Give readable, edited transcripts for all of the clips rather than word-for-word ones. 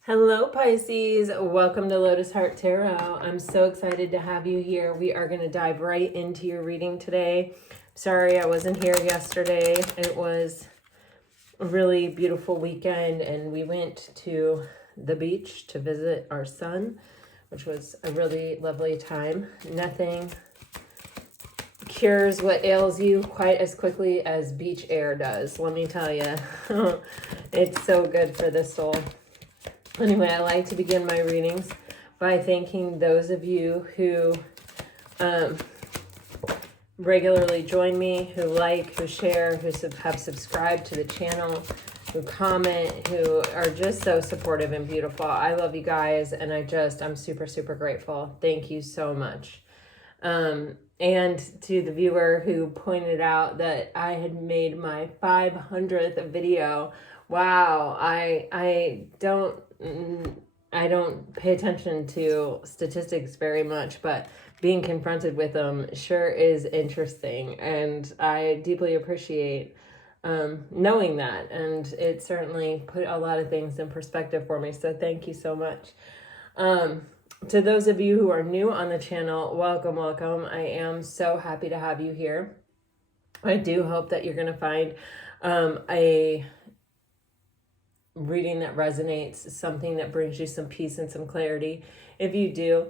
Hello, Pisces. Welcome to Lotus Heart Tarot. I'm so excited to have you here. We are going to dive right into your reading today. Sorry I wasn't here yesterday. It was a really beautiful weekend, and we went to the beach to visit our son, which was a really lovely time. Nothing cures what ails you quite as quickly as beach air does, let me tell you. It's so good for the soul. Anyway, I like to begin my readings by thanking those of you who regularly join me, who like, who share, who have subscribed to the channel, who comment, who are just so supportive and beautiful. I love you guys, and I'm super, super grateful. Thank you so much. And to the viewer who pointed out that I had made my 500th video. Wow, I don't pay attention to statistics very much, but being confronted with them sure is interesting, and I deeply appreciate knowing that, and it certainly put a lot of things in perspective for me, so thank you so much. To those of you who are new on the channel, welcome, welcome. I am so happy to have you here. I do hope that you're going to find a reading that resonates, something that brings you some peace and some clarity. If you do,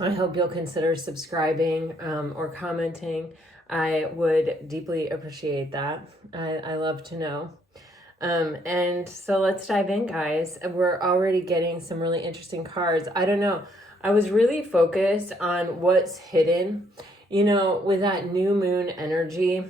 I hope you'll consider subscribing or commenting. I would deeply appreciate that. I love to know. And so let's dive in, guys. We're already getting some really interesting cards. I don't know. I was really focused on what's hidden, with that new moon energy.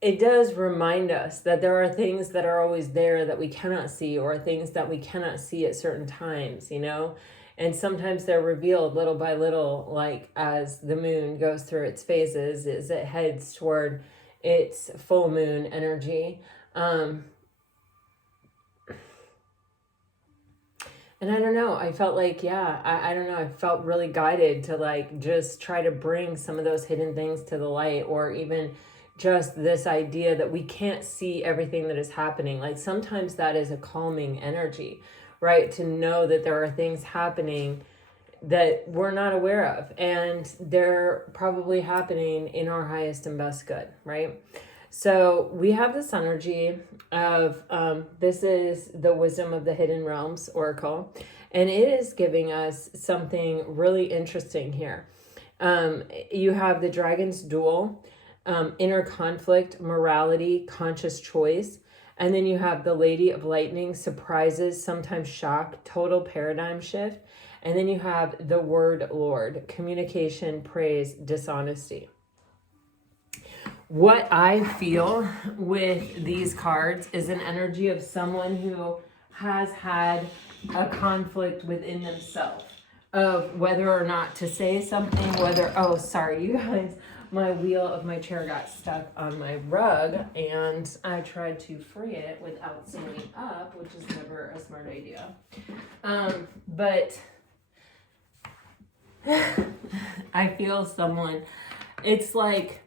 It does remind us that there are things that are always there that we cannot see, or things that we cannot see at certain times, and sometimes they're revealed little by little, like as the moon goes through its phases, as it heads toward its full moon energy. And I don't know, I felt like, I don't know, I felt really guided to just try to bring some of those hidden things to the light, or even just this idea that we can't see everything that is happening. Like sometimes that is a calming energy, right? To know that there are things happening that we're not aware of, and they're probably happening in our highest and best good, right? So we have this energy of, this is the Wisdom of the Hidden Realms Oracle, and it is giving us something really interesting here. You have the Dragon's Duel, inner conflict, morality, conscious choice. And then you have the Lady of Lightning, surprises, sometimes shock, total paradigm shift. And then you have the Word Lord, communication, praise, dishonesty. What I feel with these cards is an energy of someone who has had a conflict within themselves of whether or not to say something, oh, sorry, you guys. My wheel of my chair got stuck on my rug, and I tried to free it without standing up, which is never a smart idea. But I feel someone, it's like,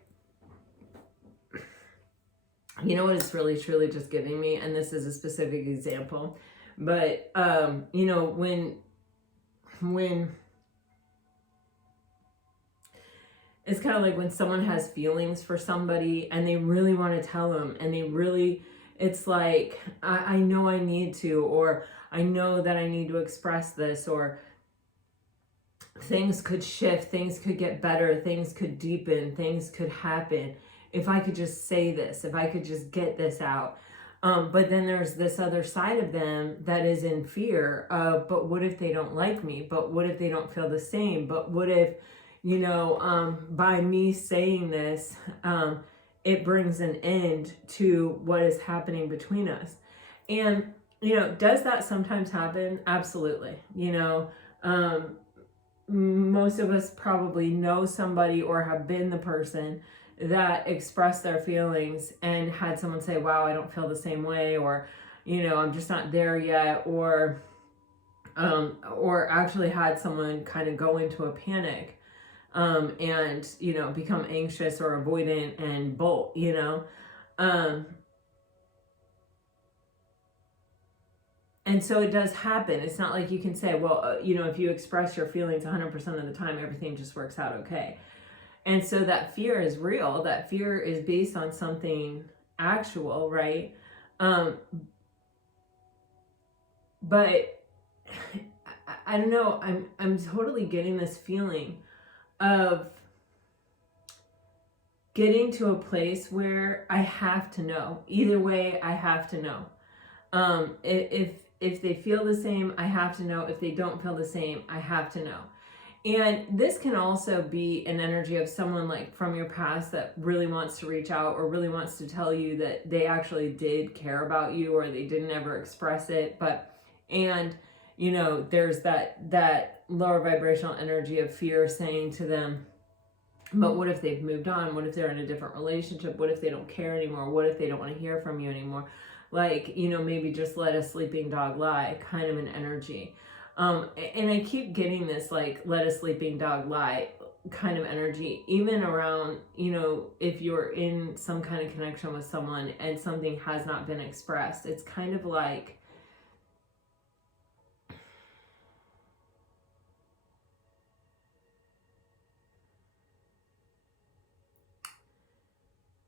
what it's really truly just giving me, and this is a specific example, but when it's kind of like when someone has feelings for somebody and they really want to tell them, and it's like, I know I need to, or I know that I need to express this, or things could shift, things could get better, things could deepen, things could happen if I could just say this, if I could just get this out. But then there's this other side of them that is in fear of, but what if they don't like me? But what if they don't feel the same? But what if, by me saying this, it brings an end to what is happening between us. And, does that sometimes happen? Absolutely. Most of us probably know somebody or have been the person that expressed their feelings and had someone say, wow, I don't feel the same way, or, I'm just not there yet, or actually had someone kind of go into a panic and become anxious or avoidant and bolt. And so it does happen. It's not like you can say, well, if you express your feelings 100% of the time, everything just works out okay. And so that fear is real. That fear is based on something actual, right? But I don't know. I'm totally getting this feeling of getting to a place where I have to know. Either way, I have to know. If they feel the same, I have to know. If they don't feel the same, I have to know. And this can also be an energy of someone like from your past that really wants to reach out or really wants to tell you that they actually did care about you or they didn't ever express it. And there's that lower vibrational energy of fear saying to them, but what if they've moved on? What if they're in a different relationship? What if they don't care anymore? What if they don't want to hear from you anymore? Like, maybe just let a sleeping dog lie kind of an energy. And I keep getting this, like, let a sleeping dog lie kind of energy, even around, if you're in some kind of connection with someone and something has not been expressed. It's kind of like,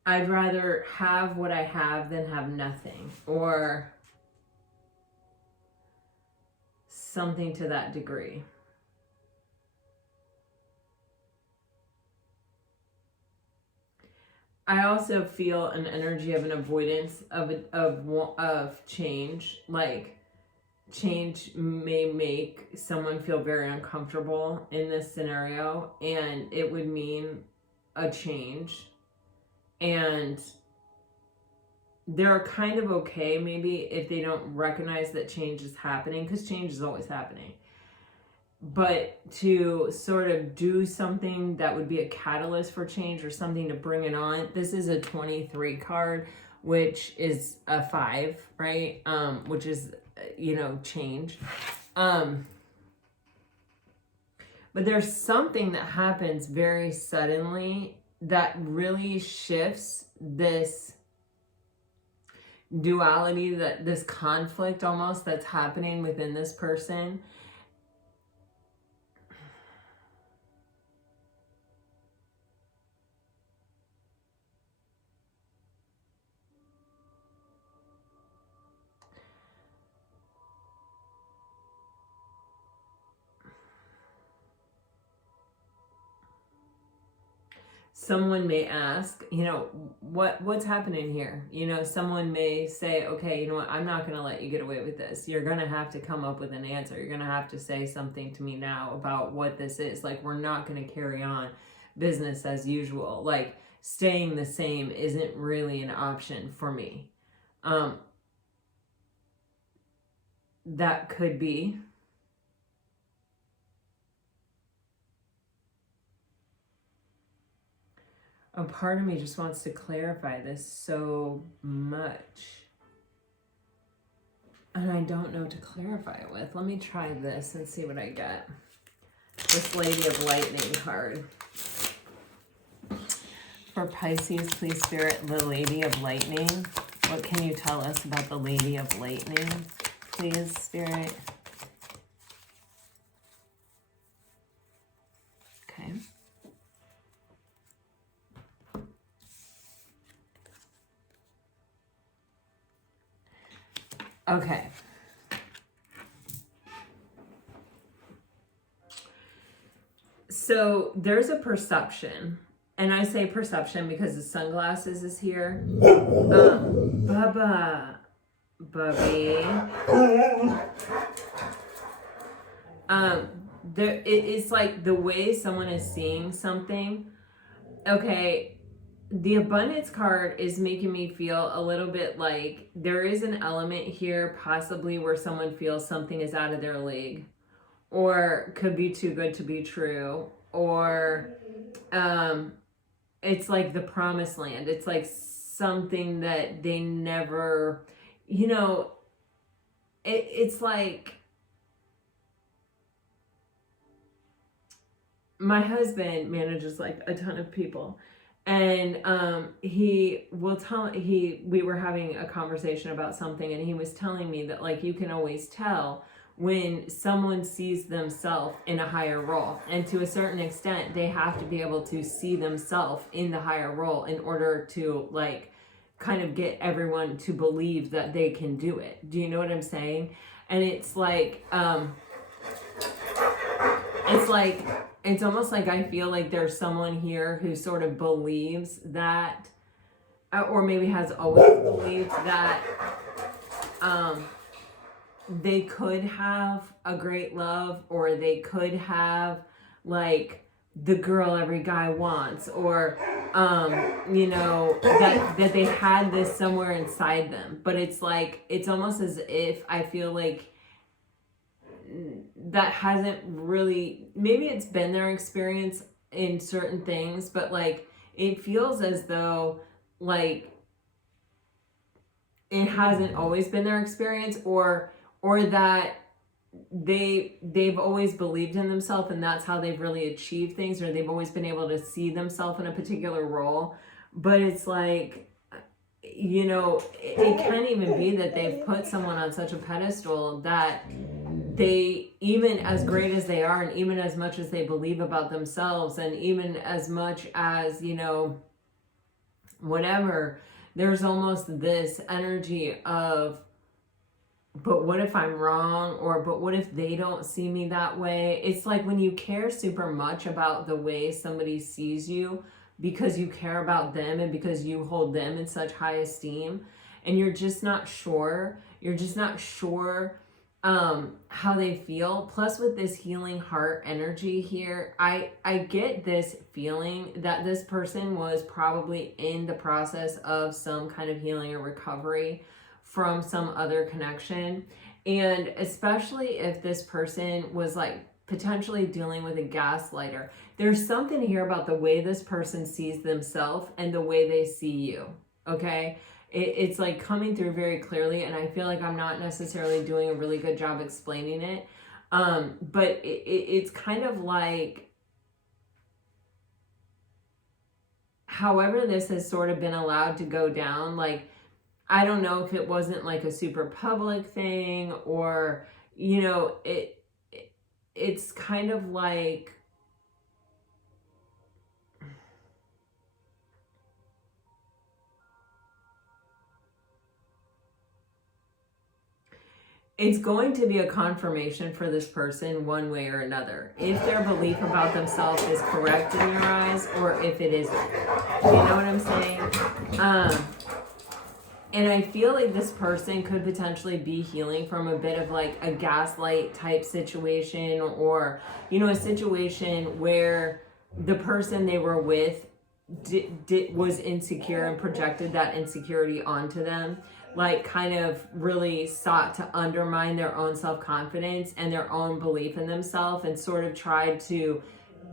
I'd rather have what I have than have nothing, or something to that degree. I also feel an energy of an avoidance of change. Like, change may make someone feel very uncomfortable in this scenario, and it would mean a change. And they're kind of okay maybe if they don't recognize that change is happening, because change is always happening. But to sort of do something that would be a catalyst for change or something to bring it on. This is a 23 card, which is a 5, right? Which is, change. But there's something that happens very suddenly that really shifts this duality, that this conflict almost that's happening within this person. Someone may ask, what's happening here? Someone may say, okay, you know what, I'm not going to let you get away with this. You're going to have to come up with an answer. You're going to have to say something to me now about what this is. Like, we're not going to carry on business as usual. Like, staying the same isn't really an option for me. That could be. A part of me just wants to clarify this so much. And I don't know what to clarify it with. Let me try this and see what I get. This Lady of Lightning card. For Pisces, please, Spirit, the Lady of Lightning. What can you tell us about the Lady of Lightning? Please, Spirit. Okay. Okay. So there's a perception, and I say perception because the sunglasses is here. Bubby. It's like the way someone is seeing something. Okay. The abundance card is making me feel a little bit like there is an element here possibly where someone feels something is out of their league or could be too good to be true, or it's like the promised land. It's like something that they never, it's like my husband manages like a ton of people. And we were having a conversation about something, and he was telling me that like you can always tell when someone sees themselves in a higher role, and to a certain extent they have to be able to see themselves in the higher role in order to like kind of get everyone to believe that they can do it. Do you know what I'm saying? And it's like it's almost like I feel like there's someone here who sort of believes that, or maybe has always believed that they could have a great love, or they could have like the girl every guy wants, or that they had this somewhere inside them. But it's like, it's almost as if I feel like that hasn't really, maybe it's been their experience in certain things, but like it feels as though like it hasn't always been their experience, or that they've always believed in themselves, and that's how they've really achieved things, or they've always been able to see themselves in a particular role. But it's like, it can even be that they've put someone on such a pedestal that they, even as great as they are, and even as much as they believe about themselves, and even as much as, whatever, there's almost this energy of, but what if I'm wrong? Or, but what if they don't see me that way? It's like when you care super much about the way somebody sees you, because you care about them and because you hold them in such high esteem, and you're just not sure how they feel. Plus with this healing heart energy here, I get this feeling that this person was probably in the process of some kind of healing or recovery from some other connection. And especially if this person was like potentially dealing with a gaslighter, there's something here about the way this person sees themselves and the way they see you. Okay, it's like coming through very clearly, and I feel like I'm not necessarily doing a really good job explaining it, but it's kind of like, however this has sort of been allowed to go down, like I don't know if it wasn't like a super public thing, or it's kind of like, it's going to be a confirmation for this person one way or another, if their belief about themselves is correct in your eyes, or if it isn't. You know what I'm saying? And I feel like this person could potentially be healing from a bit of like a gaslight type situation, or, a situation where the person they were with was insecure and projected that insecurity onto them, like kind of really sought to undermine their own self-confidence and their own belief in themselves, and sort of tried to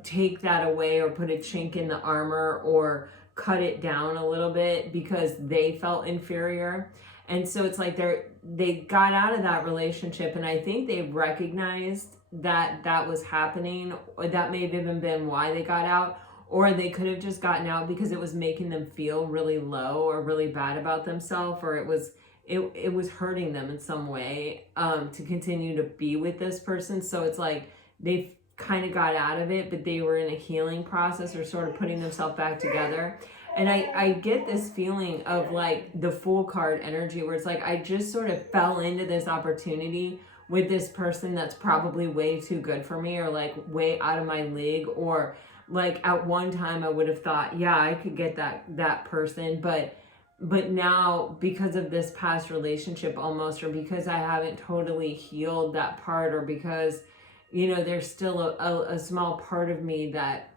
take that away, or put a chink in the armor, or cut it down a little bit because they felt inferior. And so it's like they got out of that relationship, and I think they recognized that that was happening, or that may have even been why they got out. Or they could have just gotten out because it was making them feel really low or really bad about themselves, or it was hurting them in some way to continue to be with this person. So it's like they kind of got out of it, but they were in a healing process, or sort of putting themselves back together. And I get this feeling of like the Fool card energy, where it's like I just sort of fell into this opportunity with this person that's probably way too good for me, or like way out of my league, or like at one time I would have thought, yeah, I could get that person, but now, because of this past relationship almost, or because I haven't totally healed that part, or because there's still a small part of me that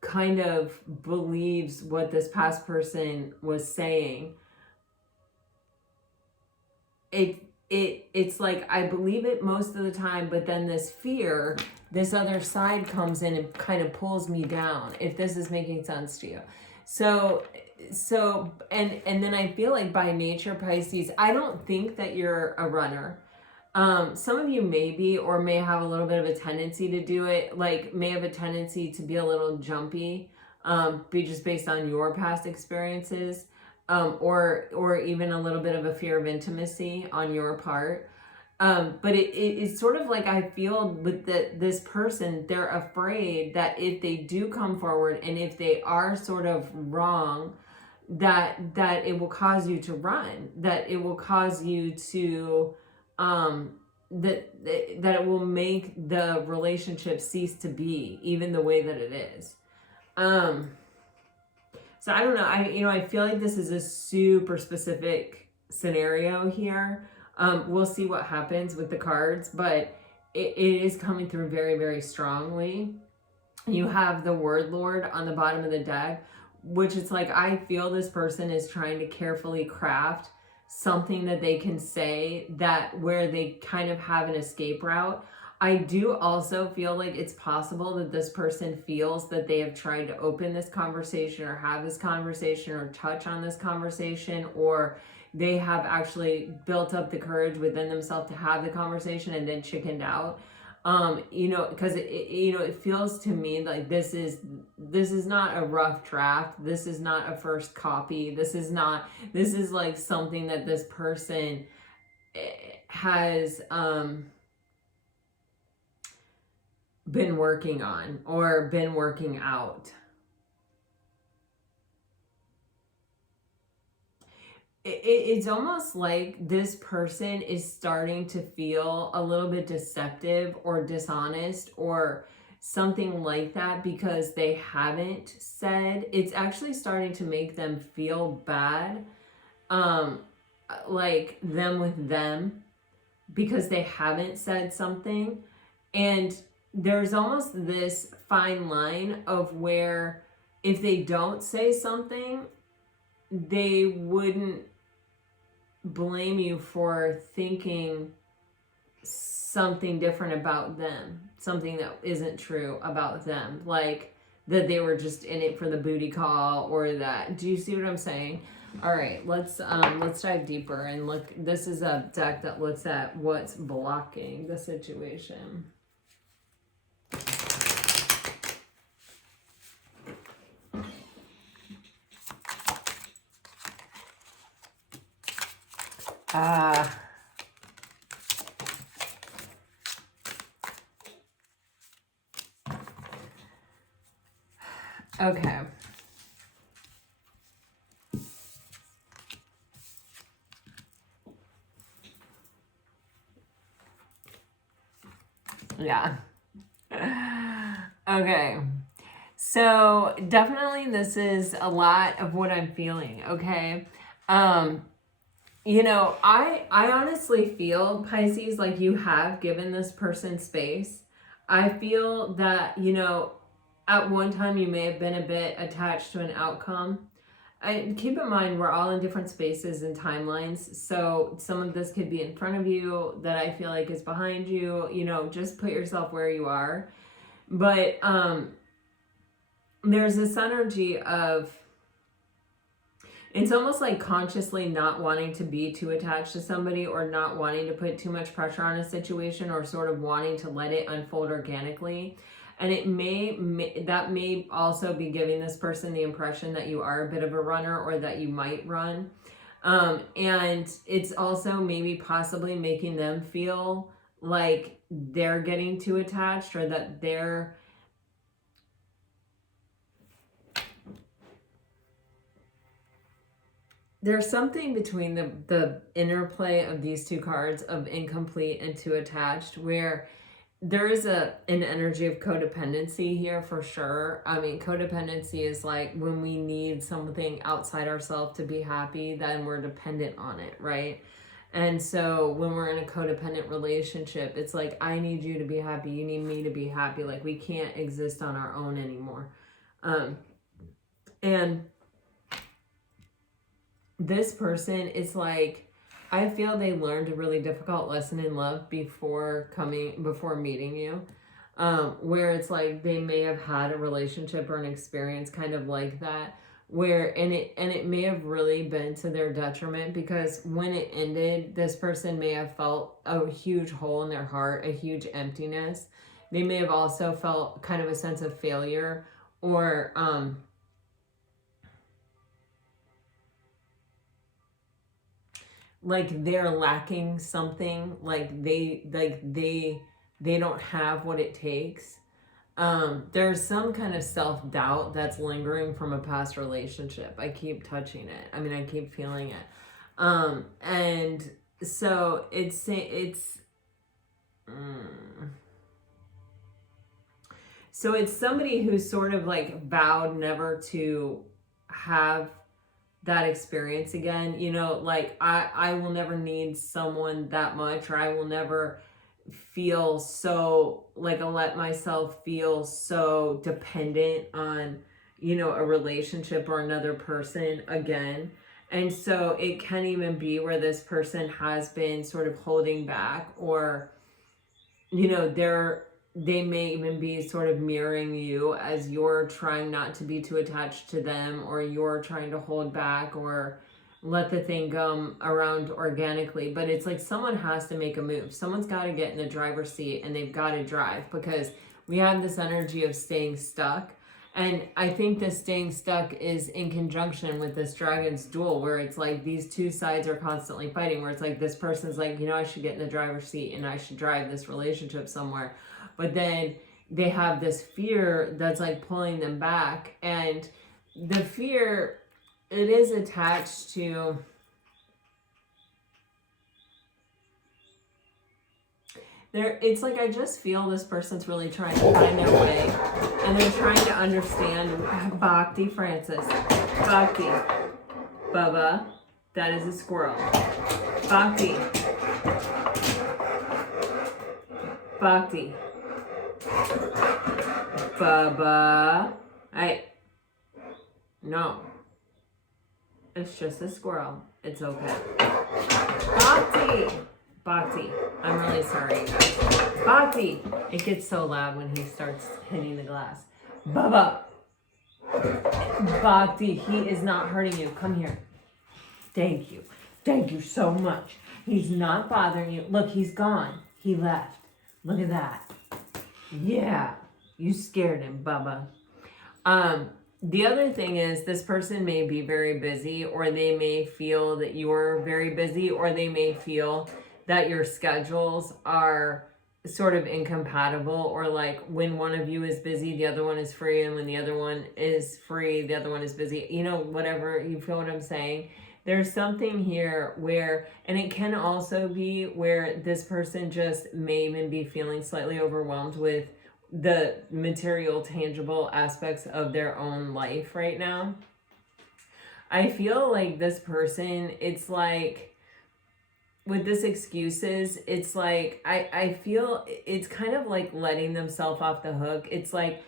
kind of believes what this past person was saying, it's like I believe it most of the time, but then this fear, this other side comes in and kind of pulls me down, if this is making sense to you. So and then I feel like by nature, Pisces, I don't think that you're a runner. Some of you may be, or may have a little bit of a tendency to do it, like may have a tendency to be a little jumpy. be just based on your past experiences, or even a little bit of a fear of intimacy on your part. But it's sort of like, I feel with this person, they're afraid that if they do come forward and if they are sort of wrong, that it will cause you to run, that it will cause you to, that it will make the relationship cease to be even the way that it is. So I don't know. I feel like this is a super specific scenario here. We'll see what happens with the cards, but it is coming through very, very strongly. You have the Word Lord on the bottom of the deck, which it's like, I feel this person is trying to carefully craft something that they can say that where they kind of have an escape route. I do also feel like it's possible that this person feels that they have tried to open this conversation or have this conversation or touch on this conversation, or they have actually built up the courage within themselves to have the conversation and then chickened out. Because it feels to me like this is not a rough draft. This is not a first copy. This is like something that this person has been working on or been working out. It's almost like this person is starting to feel a little bit deceptive or dishonest or something like that because they haven't said. It's actually starting to make them feel bad, like them with them, because they haven't said something. And there's almost this fine line of where if they don't say something, they wouldn't blame you for thinking something different about them, something that isn't true about them, like that they were just in it for the booty call, or that. Do you see what I'm saying? All right, let's dive deeper and look. This is a deck that looks at what's blocking the situation. Okay. Yeah. Okay. So definitely this is a lot of what I'm feeling, okay? I honestly feel, Pisces, like you have given this person space. I feel that, at one time you may have been a bit attached to an outcome. And keep in mind, we're all in different spaces and timelines. So some of this could be in front of you that I feel like is behind you. Just put yourself where you are. But there's this energy of, it's almost like consciously not wanting to be too attached to somebody, or not wanting to put too much pressure on a situation, or sort of wanting to let it unfold organically. And that may also be giving this person the impression that you are a bit of a runner, or that you might run. And it's also maybe possibly making them feel like they're getting too attached, or that there's something between the interplay of these two cards of incomplete and too attached, where there is an energy of codependency here for sure. I mean, codependency is like when we need something outside ourselves to be happy, then we're dependent on it, right? And so when we're in a codependent relationship, it's like, I need you to be happy, you need me to be happy. Like, we can't exist on our own anymore. And this person is like, I feel they learned a really difficult lesson in love before meeting you, where it's like they may have had a relationship or an experience kind of like that, where and it may have really been to their detriment, because when it ended, this person may have felt a huge hole in their heart, a huge emptiness. They may have also felt kind of a sense of failure, or like they're lacking something, like they don't have what it takes. There's some kind of self-doubt that's lingering from a past relationship. I keep touching it. I mean, I keep feeling it. And so so it's somebody who's sort of like vowed never to have that experience again. You know, like I will never need someone that much, or I will never feel so like I'll let myself feel so dependent on, you know, a relationship or another person again. And so it can even be where this person has been sort of holding back, or, you know, they may even be sort of mirroring you as you're trying not to be too attached to them, or you're trying to hold back or let the thing come around organically. But it's like someone has to make a move. Someone's got to get in the driver's seat and they've got to drive, because we have this energy of staying stuck. And I think this staying stuck is in conjunction with this dragon's duel, where it's like these two sides are constantly fighting, where it's like this person's like, you know, I should get in the driver's seat and I should drive this relationship somewhere. But then they have this fear that's like pulling them back. And the fear, it is attached to there. It's like, I just feel this person's really trying to find their way, and they're trying to understand. Bhakti, Francis. Bhakti. Bubba. That is a squirrel. Bhakti. Bhakti. Bubba. Hey. No. It's just a squirrel. It's okay. Bhakti! Bhakti. I'm really sorry, guys. Bhakti! It gets so loud when he starts hitting the glass. Bubba! Bhakti, he is not hurting you. Come here. Thank you. Thank you so much. He's not bothering you. Look, he's gone. He left. Look at that. Yeah. You scared him, Bubba. The other thing is, this person may be very busy, or they may feel that you're very busy, or they may feel that your schedules are sort of incompatible, or like when one of you is busy, the other one is free, and when the other one is free, the other one is busy. You know, whatever, you feel what I'm saying? There's something here where, and it can also be where this person just may even be feeling slightly overwhelmed with the material, tangible aspects of their own life right now. I feel like this person, it's like, with this excuses, it's like, I feel it's kind of like letting themselves off the hook. It's like,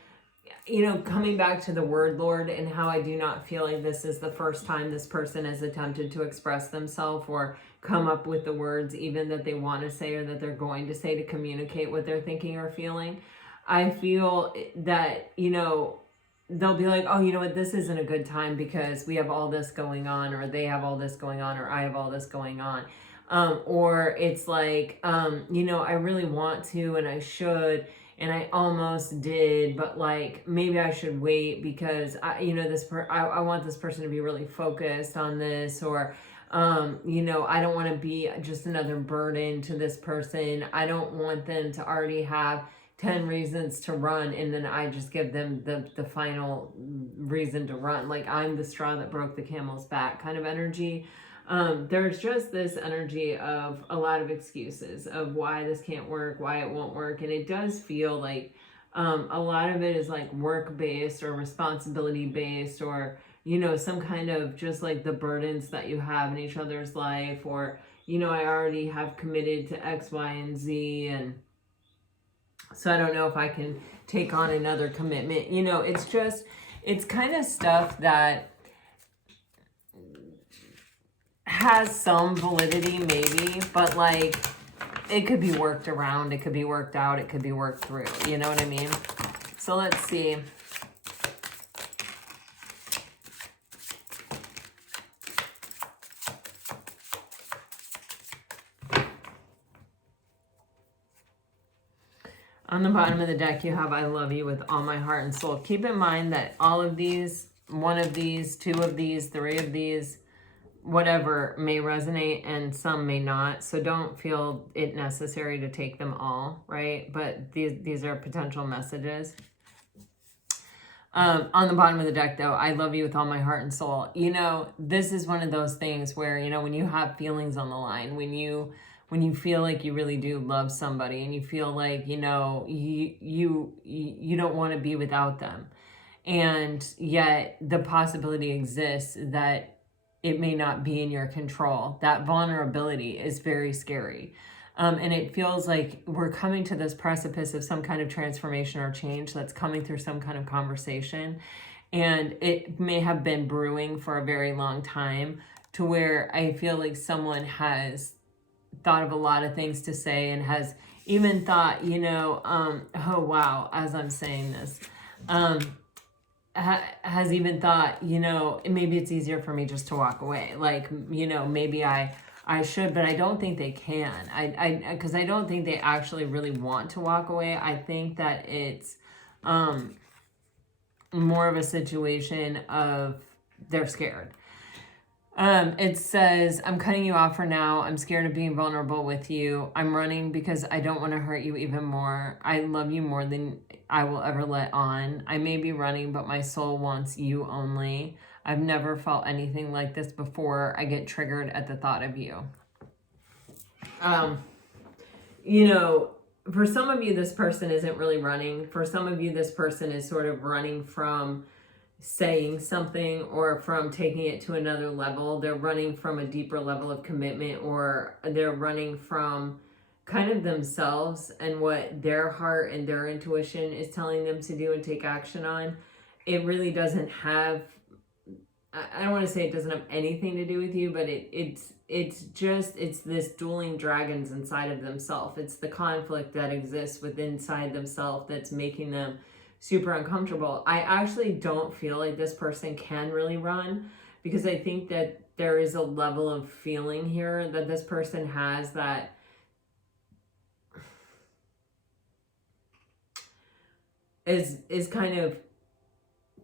you know, coming back to the word Lord, and how I do not feel like this is the first time this person has attempted to express themselves or come up with the words even that they want to say, or that they're going to say, to communicate what they're thinking or feeling. I feel that, you know, they'll be like, oh, you know what, this isn't a good time because we have all this going on, or they have all this going on, or I have all this going on. Or it's like, you know, I really want to, and I should, and I almost did, but like, maybe I should wait because you know, I want this person to be really focused on this, or, you know, I don't want to be just another burden to this person. I don't want them to already have 10 reasons to run, and then I just give them the final reason to run. Like, I'm the straw that broke the camel's back kind of energy. There's just this energy of a lot of excuses of why this can't work, why it won't work. And it does feel like a lot of it is like work-based or responsibility-based, or, you know, some kind of just like the burdens that you have in each other's life, or, you know, I already have committed to X, Y, and Z, and so I don't know if I can take on another commitment. You know, it's just, it's kind of stuff that has some validity maybe, but like, it could be worked around, it could be worked out, it could be worked through. You know what I mean? So let's see. On the bottom of the deck, you have, I love you with all my heart and soul. Keep in mind that all of these, one of these, two of these, three of these, whatever may resonate and some may not. So don't feel it necessary to take them all, right? But these are potential messages. On the bottom of the deck, though, I love you with all my heart and soul. You know, this is one of those things where, you know, when you have feelings on the line, when you feel like you really do love somebody and you feel like, you know, you don't want to be without them. And yet the possibility exists that it may not be in your control. That vulnerability is very scary. And it feels like we're coming to this precipice of some kind of transformation or change that's coming through some kind of conversation. And it may have been brewing for a very long time, to where I feel like someone has thought of a lot of things to say and has even thought, you know, oh, wow, as I'm saying this, has even thought, you know, maybe it's easier for me just to walk away. Like, you know, maybe I should, but I don't think they can. Because I don't think they actually really want to walk away. I think that it's more of a situation of they're scared. It says, I'm cutting you off for now. I'm scared of being vulnerable with you. I'm running because I don't want to hurt you even more. I love you more than I will ever let on. I may be running, but my soul wants you only. I've never felt anything like this before. I get triggered at the thought of you. You know, for some of you, this person isn't really running. For some of you, this person is sort of running from saying something or from taking it to another level. They're running from a deeper level of commitment, or they're running from kind of themselves and what their heart and their intuition is telling them to do and take action on. It really doesn't have, I don't want to say it doesn't have anything to do with you, but it's this dueling dragons inside of themselves. It's the conflict that exists within inside themselves that's making them super uncomfortable. I actually don't feel like this person can really run, because I think that there is a level of feeling here that this person has that is kind of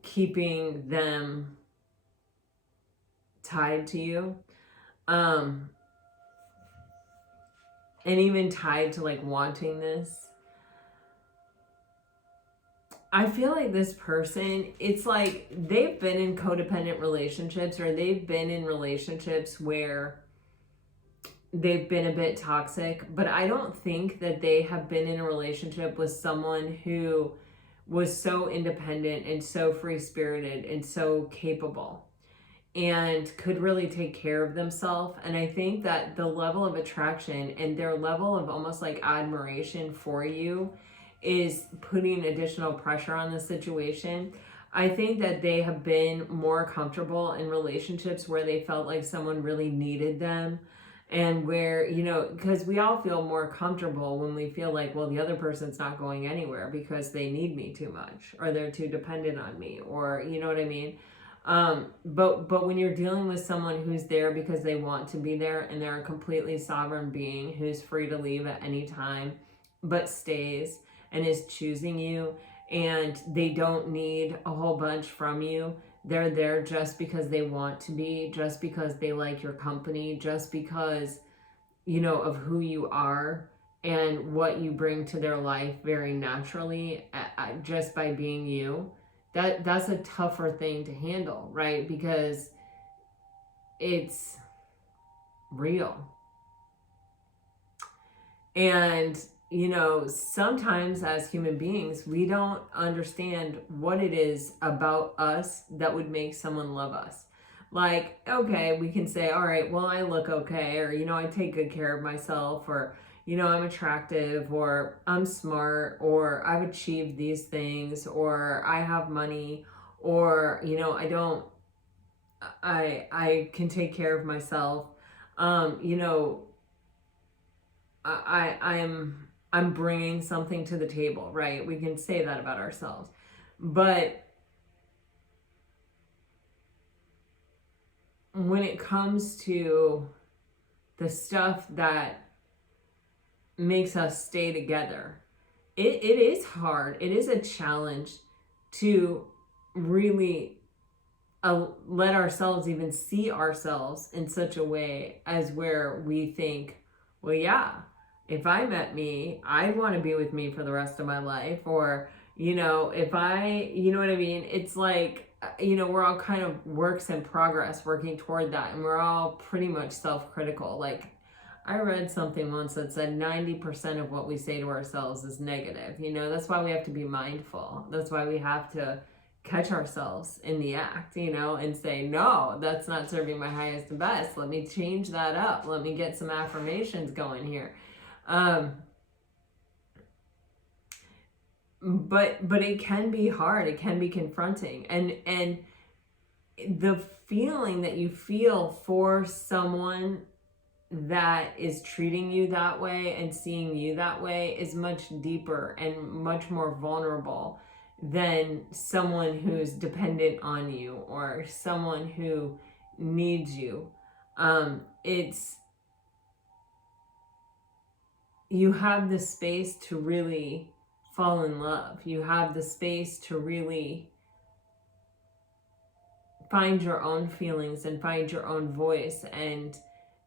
keeping them tied to you, and even tied to like wanting this. I feel like this person, it's like they've been in codependent relationships, or they've been in relationships where they've been a bit toxic, but I don't think that they have been in a relationship with someone who was so independent and so free-spirited and so capable and could really take care of themselves. And I think that the level of attraction and their level of almost like admiration for you is putting additional pressure on the situation. I think that they have been more comfortable in relationships where they felt like someone really needed them, and where, you know, because we all feel more comfortable when we feel like, well, the other person's not going anywhere because they need me too much, or they're too dependent on me, or you know what I mean? But when you're dealing with someone who's there because they want to be there, and they're a completely sovereign being who's free to leave at any time, but stays and is choosing you, and they don't need a whole bunch from you. They're there just because they want to be, just because they like your company, just because, you know, of who you are and what you bring to their life very naturally, just by being you. That's a tougher thing to handle, right? Because it's real. And you know, sometimes as human beings, we don't understand what it is about us that would make someone love us. Like, okay, we can say, all right, well, I look okay, or, you know, I take good care of myself, or, you know, I'm attractive, or I'm smart, or I've achieved these things, or I have money, or, you know, I can take care of myself. You know, I'm bringing something to the table, right? We can say that about ourselves. But when it comes to the stuff that makes us stay together, it is hard. It is a challenge to really let ourselves even see ourselves in such a way as where we think, well, yeah, if I met me, I'd want to be with me for the rest of my life. Or, if I, you know what I mean? It's like, we're all kind of works in progress working toward that. And we're all pretty much self-critical. Like, I read something once that said 90% of what we say to ourselves is negative. That's why we have to be mindful. That's why we have to catch ourselves in the act, and say, no, that's not serving my highest and best. Let me change that up. Let me get some affirmations going here. But it can be hard. It can be confronting. And the feeling that you feel for someone that is treating you that way and seeing you that way is much deeper and much more vulnerable than someone who's dependent on you or someone who needs you. You have the space to really fall in love. You have the space to really find your own feelings and find your own voice and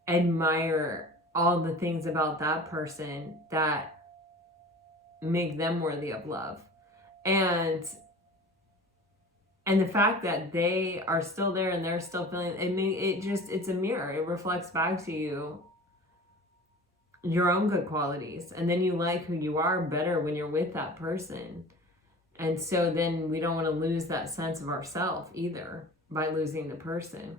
admire all the things about that person that make them worthy of love. And the fact that they are still there and they're still feeling it's a mirror. It reflects back to you your own good qualities, and then you like who you are better when you're with that person. And so then we don't want to lose that sense of ourself either by losing the person.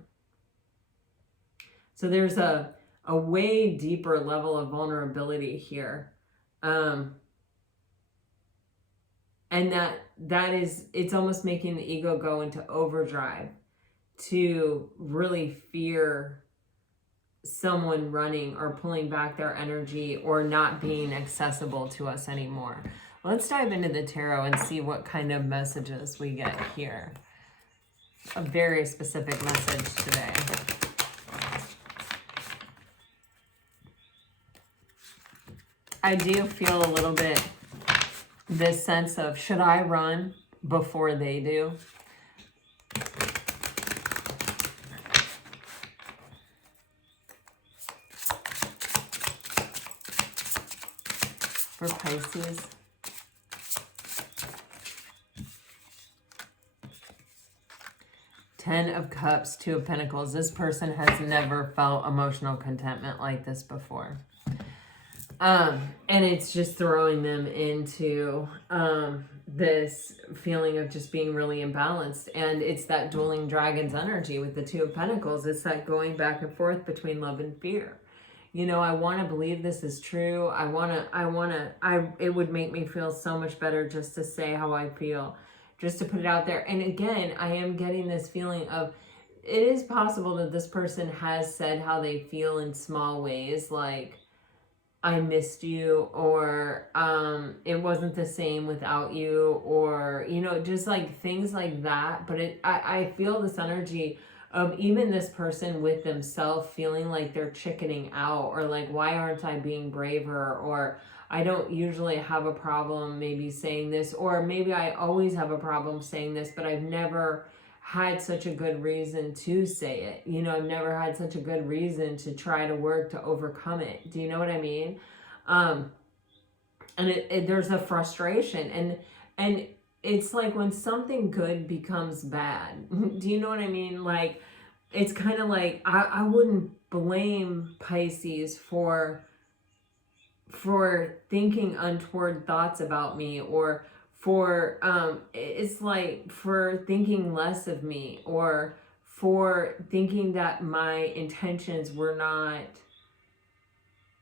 So there's a way deeper level of vulnerability here. And that is, it's almost making the ego go into overdrive to really fear someone running or pulling back their energy or not being accessible to us anymore. Let's dive into the tarot and see what kind of messages we get here. A very specific message today. I do feel a little bit this sense of, should I run before they do? For Pisces. Ten of Cups, Two of Pentacles. This person has never felt emotional contentment like this before. And it's just throwing them into this feeling of just being really imbalanced. And it's that dueling dragon's energy with the Two of Pentacles. It's that going back and forth between love and fear. I want to believe this is true. It would make me feel so much better just to say how I feel, just to put it out there. And again, I am getting this feeling of, it is possible that this person has said how they feel in small ways, like, I missed you, or it wasn't the same without you, or, just like things like that. But I feel this energy of even this person with themselves feeling like they're chickening out, or like, why aren't I being braver? Or I don't usually have a problem maybe saying this, or maybe I always have a problem saying this, but I've never had such a good reason to say it. I've never had such a good reason to try to work to overcome it. Do you know what I mean? And there's a frustration, and it's like when something good becomes bad. Do you know what I mean? Like, it's kind of like, I wouldn't blame Pisces for thinking untoward thoughts about me, or for it's like for thinking less of me, or for thinking that my intentions were not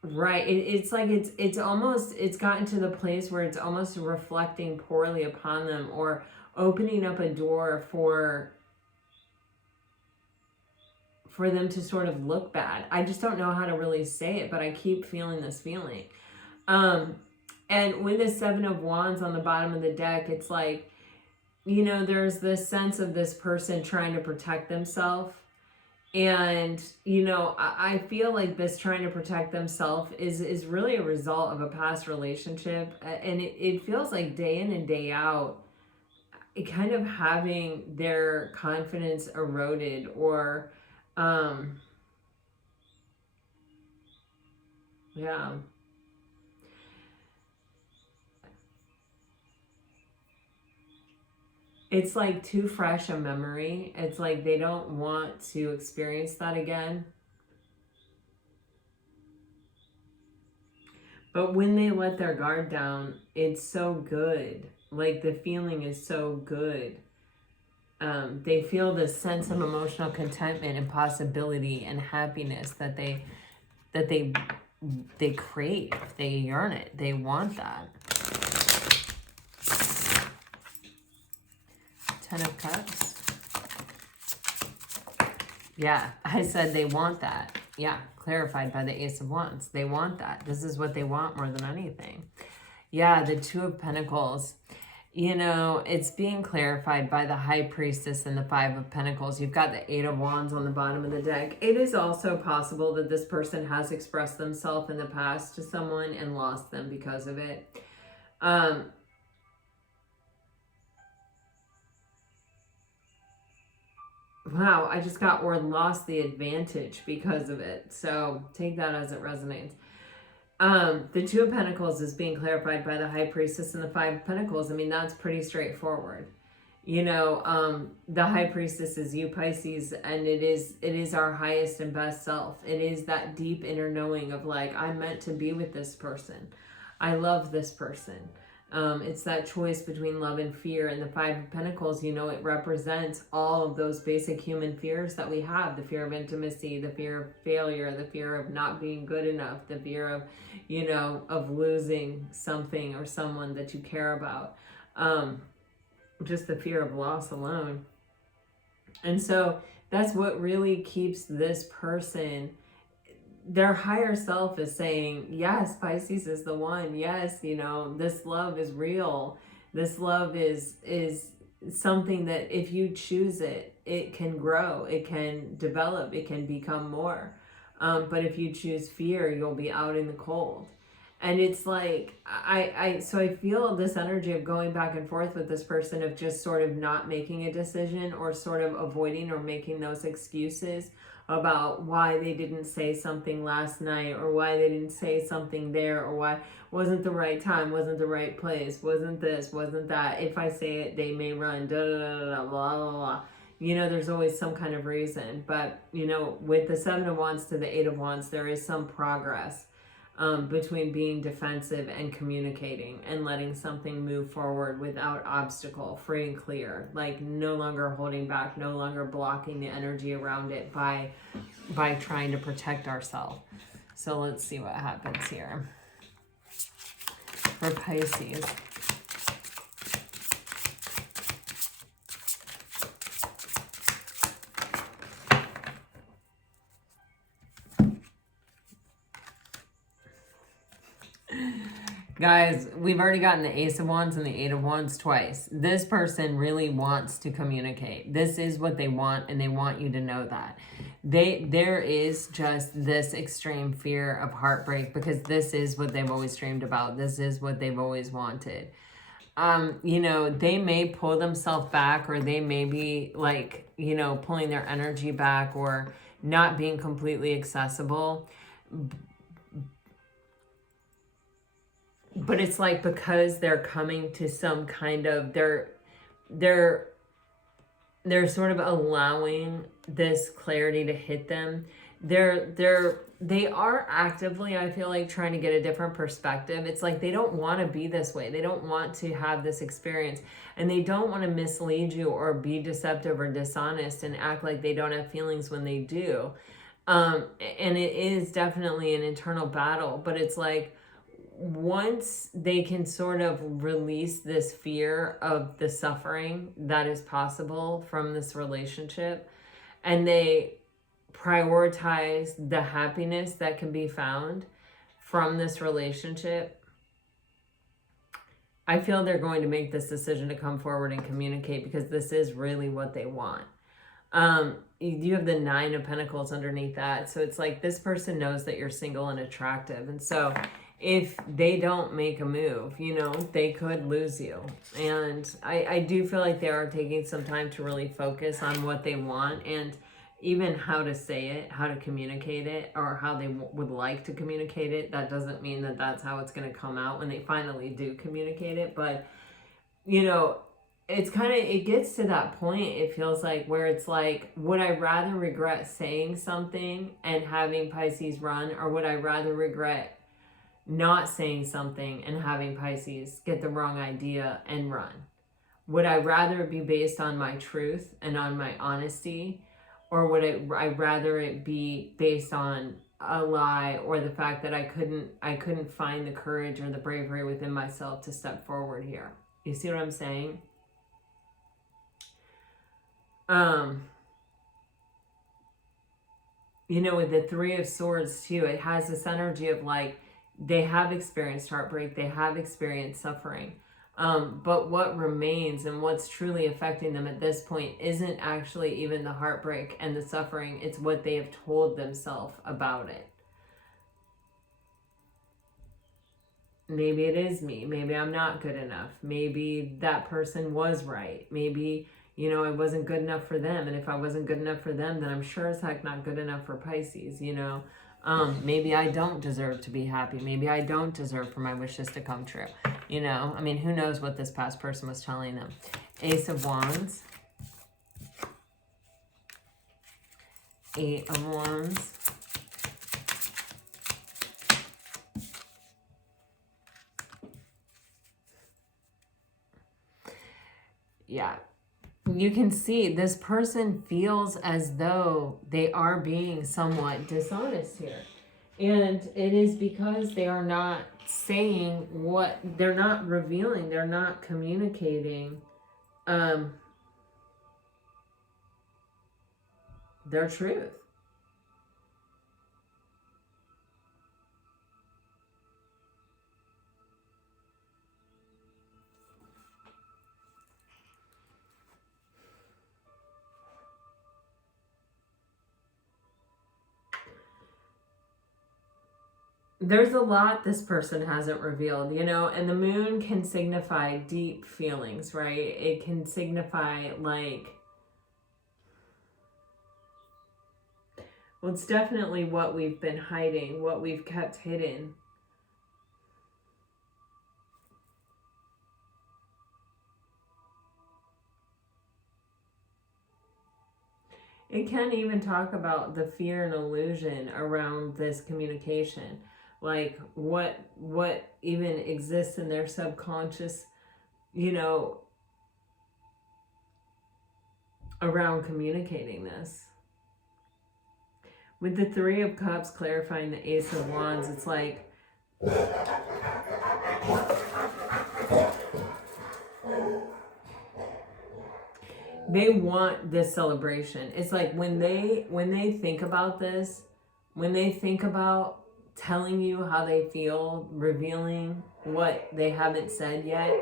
right. It's like it's almost, it's gotten to the place where it's almost reflecting poorly upon them, or opening up a door for them to sort of look bad. I just don't know how to really say it, but I keep feeling this feeling. And with the Seven of Wands on the bottom of the deck, it's like, there's this sense of this person trying to protect themselves. And, I feel like this trying to protect themselves is really a result of a past relationship. And it feels like day in and day out, kind of having their confidence eroded, or yeah. It's like too fresh a memory. It's like they don't want to experience that again. But when they let their guard down, it's so good. Like the feeling is so good. They feel this sense of emotional contentment and possibility and happiness that they crave. They yearn it. They want that. Ten of Cups. Yeah, I said they want that. Yeah, clarified by the Ace of Wands. They want that. This is what they want more than anything. Yeah, the Two of Pentacles. You know, it's being clarified by the High Priestess and the Five of Pentacles. You've got the Eight of Wands on the bottom of the deck. It is also possible that this person has expressed themselves in the past to someone and lost them because of it. Wow, I just got or lost the advantage because of it. So take that as it resonates. The Two of Pentacles is being clarified by the High Priestess and the Five of Pentacles. I mean, that's pretty straightforward. You know, the High Priestess is you, Pisces, and it is our highest and best self. It is that deep inner knowing of like, I'm meant to be with this person. I love this person. It's that choice between love and fear. And the Five of Pentacles, you know, it represents all of those basic human fears that we have. The fear of intimacy, the fear of failure, the fear of not being good enough, the fear of, you know, of losing something or someone that you care about. Just the fear of loss alone. And so that's what really keeps this person, their higher self is saying, yes, Pisces is the one. Yes, you know, this love is real. This love is something that if you choose it, it can grow, it can develop, it can become more. But if you choose fear, you'll be out in the cold. And it's like, so I feel this energy of going back and forth with this person, of just sort of not making a decision, or sort of avoiding or making those excuses about why they didn't say something last night, or why they didn't say something there, or why wasn't the right time, wasn't the right place, wasn't this, wasn't that. If I say it, they may run, da da da da, blah blah blah. You know, there's always some kind of reason. But, you know, with the Seven of Wands to the Eight of Wands, there is some progress between being defensive and communicating and letting something move forward without obstacle, free and clear, like no longer holding back, no longer blocking the energy around it by trying to protect ourselves. So let's see what happens here for Pisces. Guys, we've already gotten the Ace of Wands and the Eight of Wands twice. This person really wants to communicate. This is what they want, and they want you to know that. There is just this extreme fear of heartbreak, because this is what they've always dreamed about. This is what they've always wanted. You know, they may pull themselves back, or they may be like, you know, pulling their energy back, or not being completely accessible. But it's like, because they're coming to some kind of, they're sort of allowing this clarity to hit them. They are actively, I feel like, trying to get a different perspective. It's like they don't want to be this way. They don't want to have this experience, and they don't want to mislead you or be deceptive or dishonest and act like they don't have feelings when they do. And it is definitely an internal battle, but it's like, once they can sort of release this fear of the suffering that is possible from this relationship, and they prioritize the happiness that can be found from this relationship, I feel they're going to make this decision to come forward and communicate, because this is really what they want. You have the Nine of Pentacles underneath that. So it's like, this person knows that you're single and attractive. And so if they don't make a move, you know, they could lose you. And I do feel like they are taking some time to really focus on what they want, and even how to say it, how to communicate it, or how they would like to communicate it. That doesn't mean that that's how it's going to come out when they finally do communicate it. But, you know, it's kind of, it gets to that point, it feels like, where it's like, would I rather regret saying something and having Pisces run, or would I rather regret not saying something and having Pisces get the wrong idea and run? Would I rather it be based on my truth and on my honesty, or would I rather it be based on a lie, or the fact that I couldn't find the courage or the bravery within myself to step forward here? You see what I'm saying? You know, with the Three of Swords too, it has this energy of like, they have experienced heartbreak, they have experienced suffering. But what remains and what's truly affecting them at this point isn't actually even the heartbreak and the suffering, it's what they have told themselves about it. Maybe it is me, maybe I'm not good enough, maybe that person was right, maybe, you know, I wasn't good enough for them, and if I wasn't good enough for them, then I'm sure as heck not good enough for Pisces, you know. Maybe I don't deserve to be happy. Maybe I don't deserve for my wishes to come true. You know, I mean, who knows what this past person was telling them. Ace of Wands. Eight of Wands. Yeah. You can see this person feels as though they are being somewhat dishonest here. And it is because they are not saying what, they're not revealing, they're not communicating their truth. There's a lot this person hasn't revealed, you know, and the moon can signify deep feelings, right? It can signify like, well, it's definitely what we've been hiding, what we've kept hidden. It can even talk about the fear and illusion around this communication. Like what even exists in their subconscious, you know, around communicating this. With the Three of Cups clarifying the Ace of Wands, it's like they want this celebration. It's like when they think about this, when they think about telling you how they feel, revealing what they haven't said yet,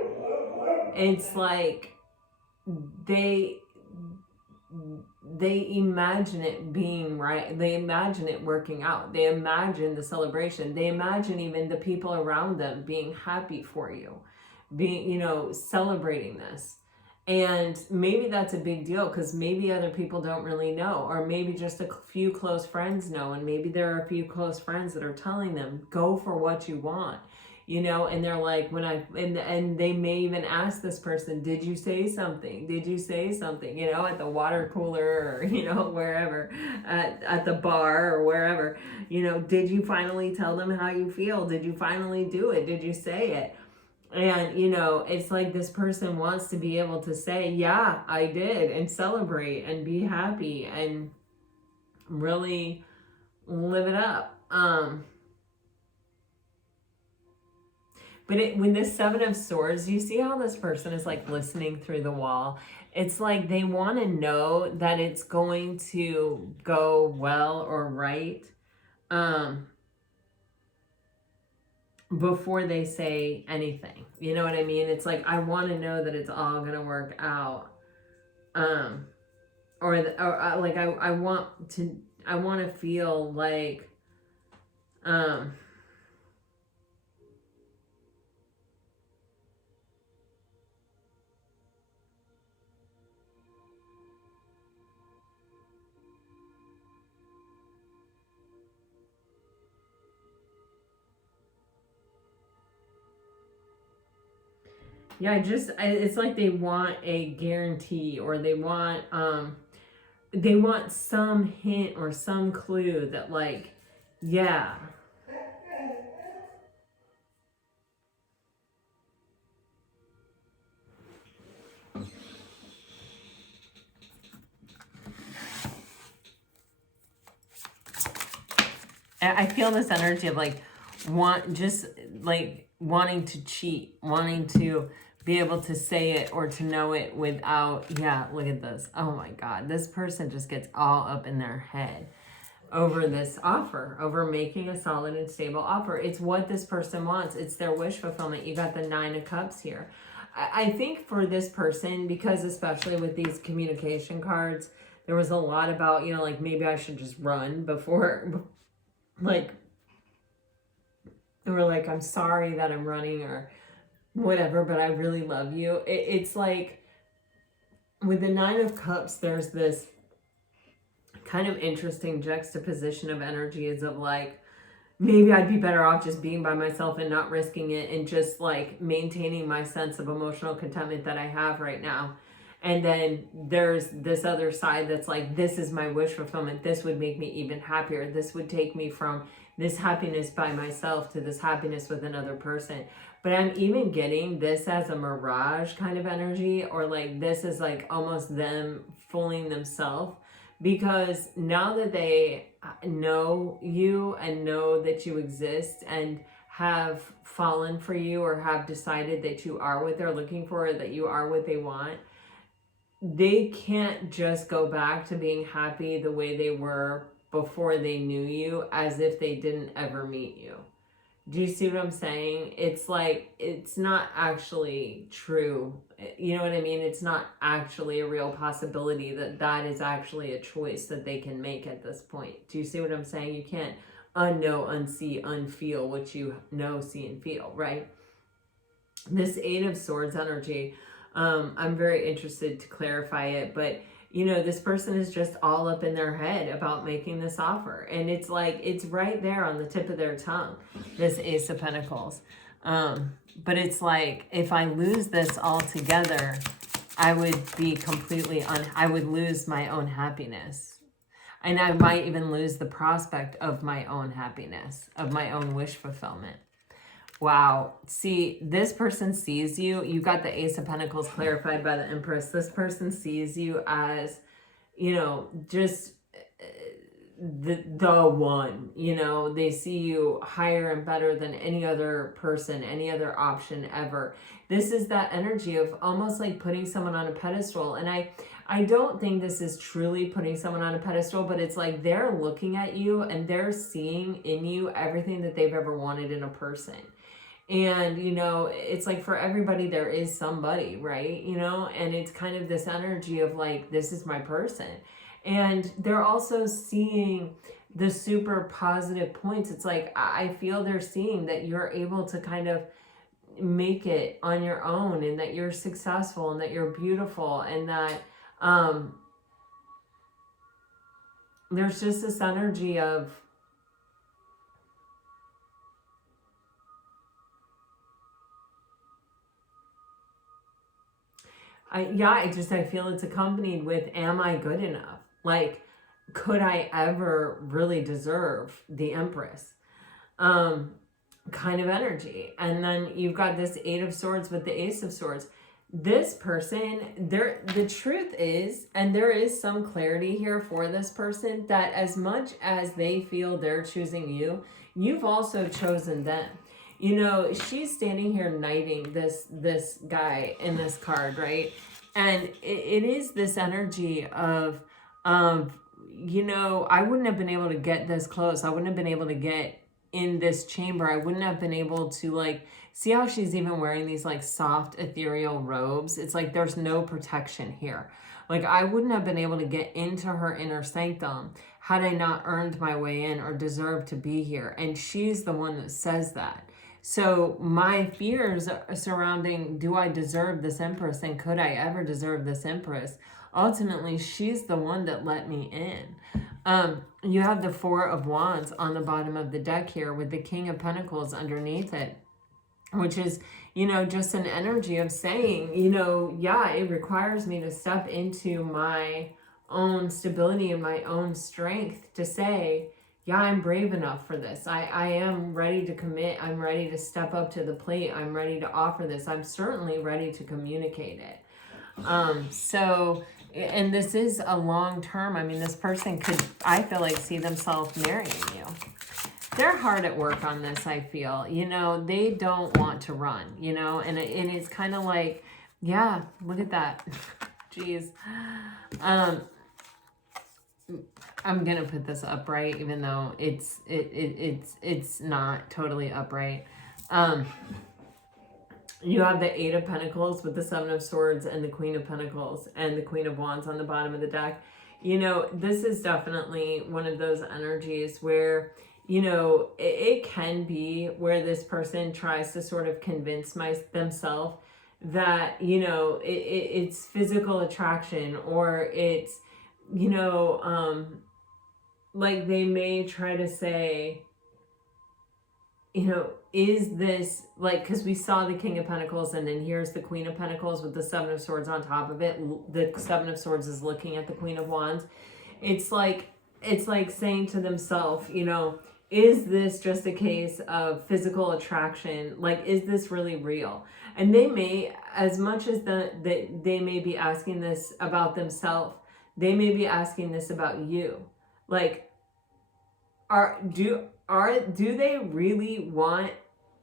it's like they imagine it being right. They imagine it working out. They imagine the celebration. They imagine even the people around them being happy for you, being, you know, celebrating this. And maybe that's a big deal because maybe other people don't really know, or maybe just a few close friends know, and maybe there are a few close friends that are telling them, go for what you want, you know. And they're like, and they may even ask this person, did you say something? Did you say something? You know, at the water cooler, or, you know, wherever, at the bar or wherever, you know, did you finally tell them how you feel? Did you finally do it? Did you say it? And, you know, it's like this person wants to be able to say, yeah, I did, and celebrate and be happy and really live it up. But with this Seven of Swords, you see how this person is like listening through the wall. It's like they want to know that it's going to go well or right. Before they say anything, you know what I mean? It's like, I want to know that it's all gonna work out, like I want to feel like Yeah, it's like they want a guarantee, or they want some hint or some clue that, like, yeah. I feel this energy of like wanting to cheat, wanting to be able to say it or to know it without, yeah, look at this. Oh my God, this person just gets all up in their head over this offer, over making a solid and stable offer. It's what this person wants. It's their wish fulfillment. You got the 9 of Cups here. I think for this person, because especially with these communication cards, there was a lot about, like, maybe I should just run before, like, or like, I'm sorry that I'm running or whatever, but I really love you. It's like with the 9 of Cups, there's this kind of interesting juxtaposition of energies of like, maybe I'd be better off just being by myself and not risking it and just like maintaining my sense of emotional contentment that I have right now. And then there's this other side that's like, this is my wish fulfillment. This would make me even happier. This would take me from this happiness by myself to this happiness with another person. But I'm even getting this as a mirage kind of energy, or like this is like almost them fooling themselves, because now that they know you and know that you exist and have fallen for you, or have decided that you are what they're looking for, or that you are what they want, they can't just go back to being happy the way they were before they knew you, as if they didn't ever meet you. Do you see what I'm saying? It's like, it's not actually true. You know what I mean? It's not actually a real possibility that that is actually a choice that they can make at this point. Do you see what I'm saying? You can't unknow, unsee, unfeel what you know, see, and feel, right? This 8 of Swords energy, I'm very interested to clarify it, but this person is just all up in their head about making this offer. And it's like, it's right there on the tip of their tongue, this Ace of Pentacles. But it's like, if I lose this altogether, I would be completely, I would lose my own happiness. And I might even lose the prospect of my own happiness, of my own wish fulfillment. Wow. See, this person sees you. You got the Ace of Pentacles clarified by the Empress. This person sees you as, just the one. They see you higher and better than any other person, any other option ever. This is that energy of almost like putting someone on a pedestal. And I don't think this is truly putting someone on a pedestal, but it's like they're looking at you and they're seeing in you everything that they've ever wanted in a person. And, it's like for everybody, there is somebody, right? And it's kind of this energy of like, this is my person. And they're also seeing the super positive points. It's like, I feel they're seeing that you're able to kind of make it on your own, and that you're successful, and that you're beautiful, and that there's just this energy of, I feel it's accompanied with, am I good enough? Like, could I ever really deserve the Empress? Kind of energy. And then you've got this 8 of Swords with the Ace of Swords. This person, the truth is, and there is some clarity here for this person, that as much as they feel they're choosing you, you've also chosen them. She's standing here knighting this guy in this card, right? And it is this energy of, I wouldn't have been able to get this close. I wouldn't have been able to get in this chamber. I wouldn't have been able to, like, see how she's even wearing these like soft ethereal robes. It's like there's no protection here. Like, I wouldn't have been able to get into her inner sanctum had I not earned my way in or deserved to be here. And she's the one that says that. So my fears surrounding, do I deserve this Empress, and could I ever deserve this Empress? Ultimately, she's the one that let me in. You have the 4 of Wands on the bottom of the deck here with the King of Pentacles underneath it. which is, you know, just an energy of saying, you know, yeah, it requires me to step into my own stability and my own strength to say, yeah, I'm brave enough for this. I am ready to commit. I'm ready to step up to the plate. I'm ready to offer this. I'm certainly ready to communicate it. So, and this is a long term. I mean, this person could, I feel like, see themselves marrying you. They're hard at work on this, I feel. You know, they don't want to run, you know, and it's kind of like, yeah, look at that. Jeez. I'm gonna put this upright, even though it's not totally upright. You have the Eight of Pentacles with the Seven of Swords and the Queen of Pentacles and the Queen of Wands on the bottom of the deck. You know, this is definitely one of those energies where, you know, it can be where this person tries to sort of convince themselves that, you know, it's physical attraction, or it's, you know, like they may try to say, you know, is this like, because we saw the King of Pentacles and then here's the Queen of Pentacles with the Seven of Swords on top of it. The Seven of Swords is looking at the Queen of Wands. It's like saying to themselves, you know, is this just a case of physical attraction? Like, is this really real? And they may, as much as they may be asking this about themselves, they may be asking this about you. Like, do they really want,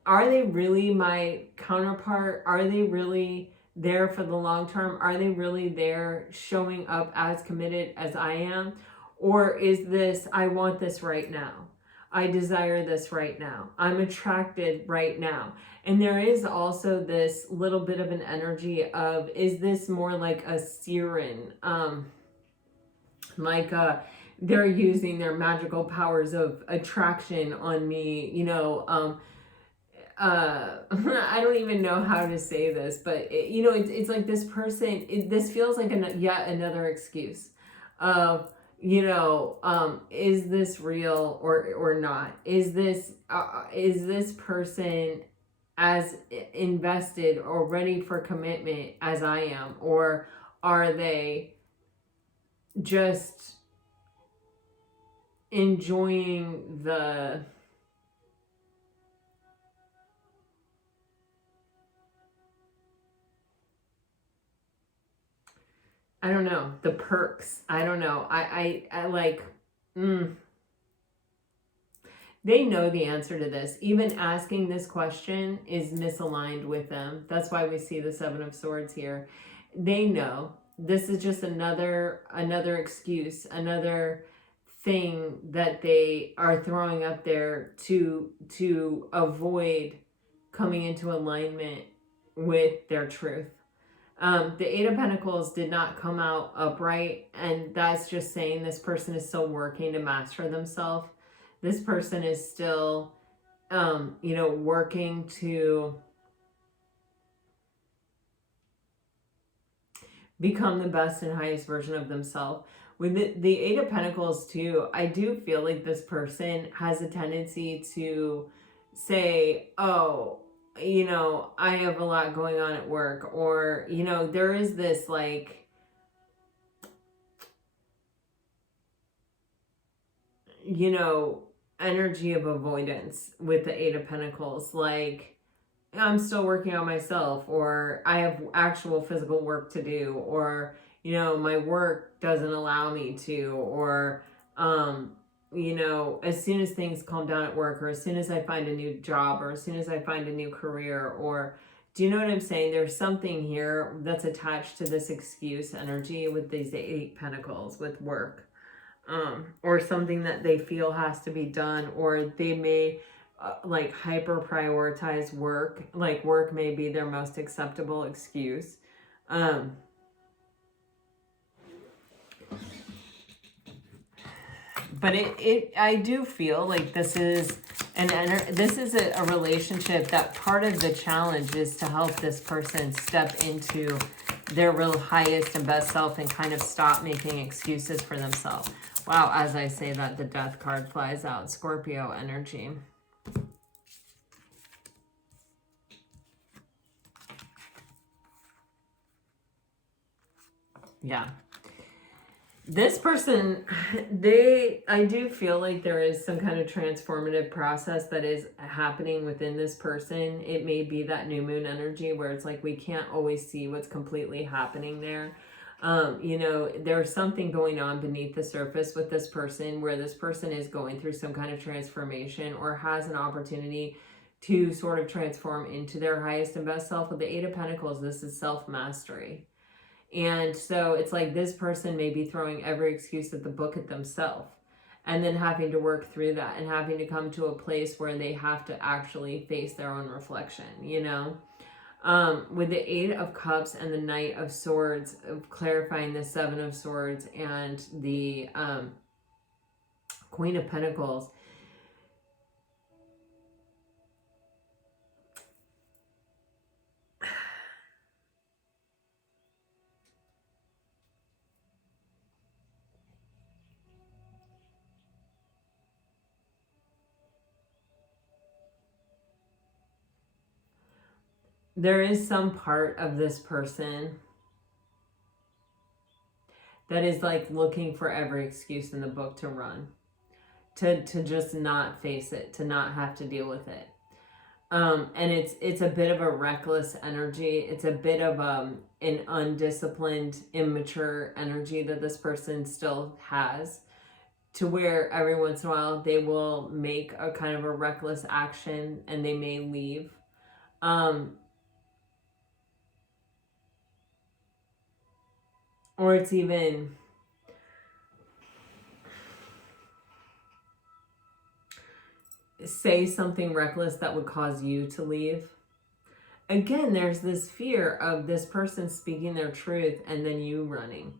are they really my counterpart? Are they really there for the long term? Are they really there showing up as committed as I am? Or is this, I want this right now. I desire this right now. I'm attracted right now. And there is also this little bit of an energy of, is this more like a siren? They're using their magical powers of attraction on me, you know. I don't even know how to say this, but you know, it's like this person, this feels like yet another excuse of, you know, is this real or not? Is this person as invested or ready for commitment as I am, or are they just enjoying the I don't know, the perks. I don't know. I like, they know the answer to this. Even asking this question is misaligned with them. That's why we see the Seven of Swords here. They know this is just another excuse, another thing that they are throwing up there to avoid coming into alignment with their truth. The Eight of Pentacles did not come out upright, and that's just saying this person is still working to master themselves. This person is still, you know, working to become the best and highest version of themselves. With the Eight of Pentacles too, I do feel like this person has a tendency to say, oh, you know, I have a lot going on at work, or, you know, there is this like, you know, energy of avoidance with the Eight of Pentacles. Like, I'm still working on myself, or I have actual physical work to do, or, you know, my work doesn't allow me to, or, you know, as soon as things calm down at work, or as soon as I find a new job, or as soon as I find a new career, or, do you know what I'm saying? There's something here that's attached to this excuse energy with these Eight Pentacles with work, or something that they feel has to be done, or they may like hyper prioritize work. Like, work may be their most acceptable excuse. But I do feel like this is a relationship that part of the challenge is to help this person step into their real highest and best self and kind of stop making excuses for themselves. Wow, as I say that, the Death card flies out. Scorpio energy. Yeah. This person, I do feel like there is some kind of transformative process that is happening within this person. It may be that new moon energy where it's like we can't always see what's completely happening there. You know, there's something going on beneath the surface with this person where this person is going through some kind of transformation or has an opportunity to sort of transform into their highest and best self. With the Eight of Pentacles, this is self-mastery. And so it's like this person may be throwing every excuse at the book at themselves and then having to work through that and having to come to a place where they have to actually face their own reflection, you know? With the Eight of Cups and the Knight of Swords, clarifying the Seven of Swords and the Queen of Pentacles, there is some part of this person that is like looking for every excuse in the book to run, to just not face it, to not have to deal with it. And it's a bit of a reckless energy. It's a bit of an undisciplined, immature energy that this person still has, to where every once in a while they will make a kind of a reckless action and they may leave. Or it's even say something reckless that would cause you to leave. Again, there's this fear of this person speaking their truth and then you running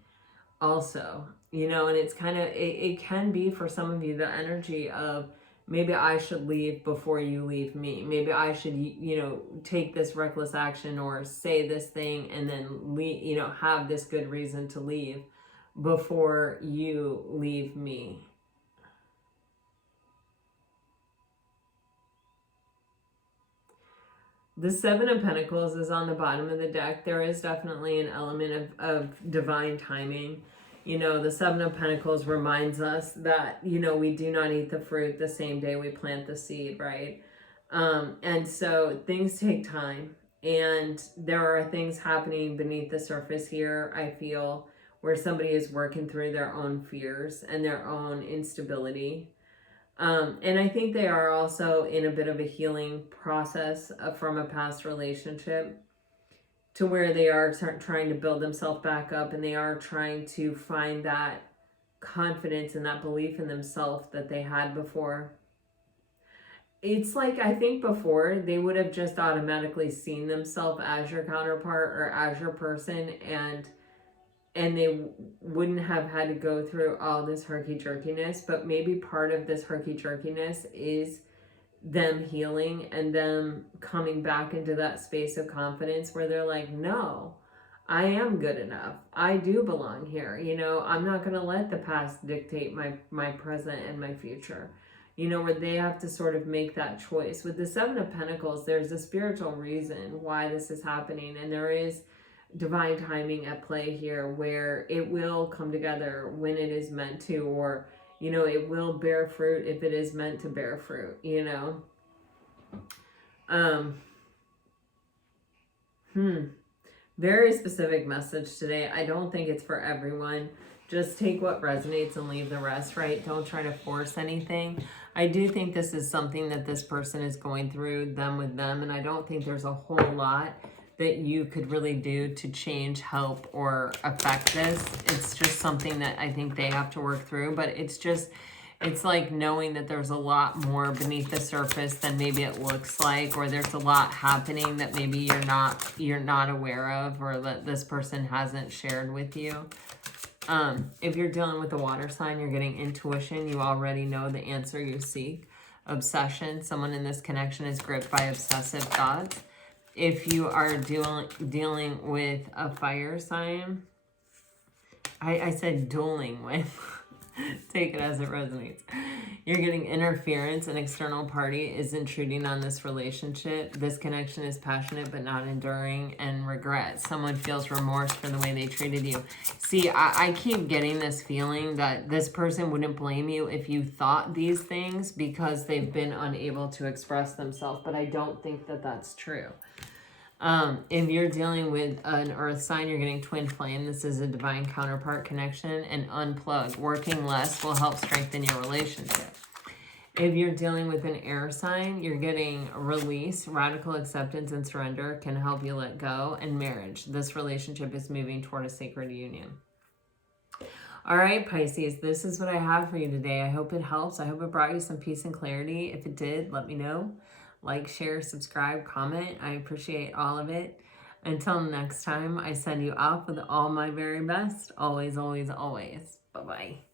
also, you know, and it's kind of, it can be for some of you the energy of maybe I should leave before you leave me. Maybe I should, you know, take this reckless action or say this thing and then leave, you know, have this good reason to leave before you leave me. The Seven of Pentacles is on the bottom of the deck. There is definitely an element of divine timing. You know, the Seven of Pentacles reminds us that, you know, we do not eat the fruit the same day we plant the seed, right? And so things take time. And there are things happening beneath the surface here, I feel, where somebody is working through their own fears and their own instability. And I think they are also in a bit of a healing process from a past relationship, to where they are trying to build themselves back up and they are trying to find that confidence and that belief in themselves that they had before. It's like, I think before they would have just automatically seen themselves as your counterpart or as your person, and they wouldn't have had to go through all this herky-jerkiness. But maybe part of this herky-jerkiness is them healing and them coming back into that space of confidence where they're like, no, I am good enough. I do belong here. You know, I'm not going to let the past dictate my present and my future. You know, where they have to sort of make that choice. With the Seven of Pentacles, there's a spiritual reason why this is happening. And there is divine timing at play here, where it will come together when it is meant to, or, you know, it will bear fruit if it is meant to bear fruit, you know. Very specific message today. I don't think it's for everyone. Just take what resonates and leave the rest, right? Don't try to force anything. I do think this is something that this person is going through, them with them, and I don't think there's a whole lot that you could really do to change, help, or affect this. It's just something that I think they have to work through, but it's just, it's like knowing that there's a lot more beneath the surface than maybe it looks like, or there's a lot happening that maybe you're not aware of, or that this person hasn't shared with you. If you're dealing with a water sign, you're getting intuition. You already know the answer you seek. Obsession. Someone in this connection is gripped by obsessive thoughts. If you are dealing with a fire sign, I said dueling with. Take it as it resonates. You're getting interference. An external party is intruding on this relationship. This connection is passionate but not enduring, and regret. Someone feels remorse for the way they treated you. See, I keep getting this feeling that this person wouldn't blame you if you thought these things because they've been unable to express themselves, but I don't think that that's true. If you're dealing with an earth sign, you're getting twin flame. This is a divine counterpart connection, and unplug. Working less will help strengthen your relationship. If you're dealing with an air sign, you're getting release, radical acceptance, and surrender can help you let go, and marriage. This relationship is moving toward a sacred union. All right, Pisces, this is what I have for you today. I hope it helps. I hope it brought you some peace and clarity. If it did, let me know. Like, share, subscribe, comment. I appreciate all of it. Until next time, I send you off with all my very best. Always, always, always. Bye-bye.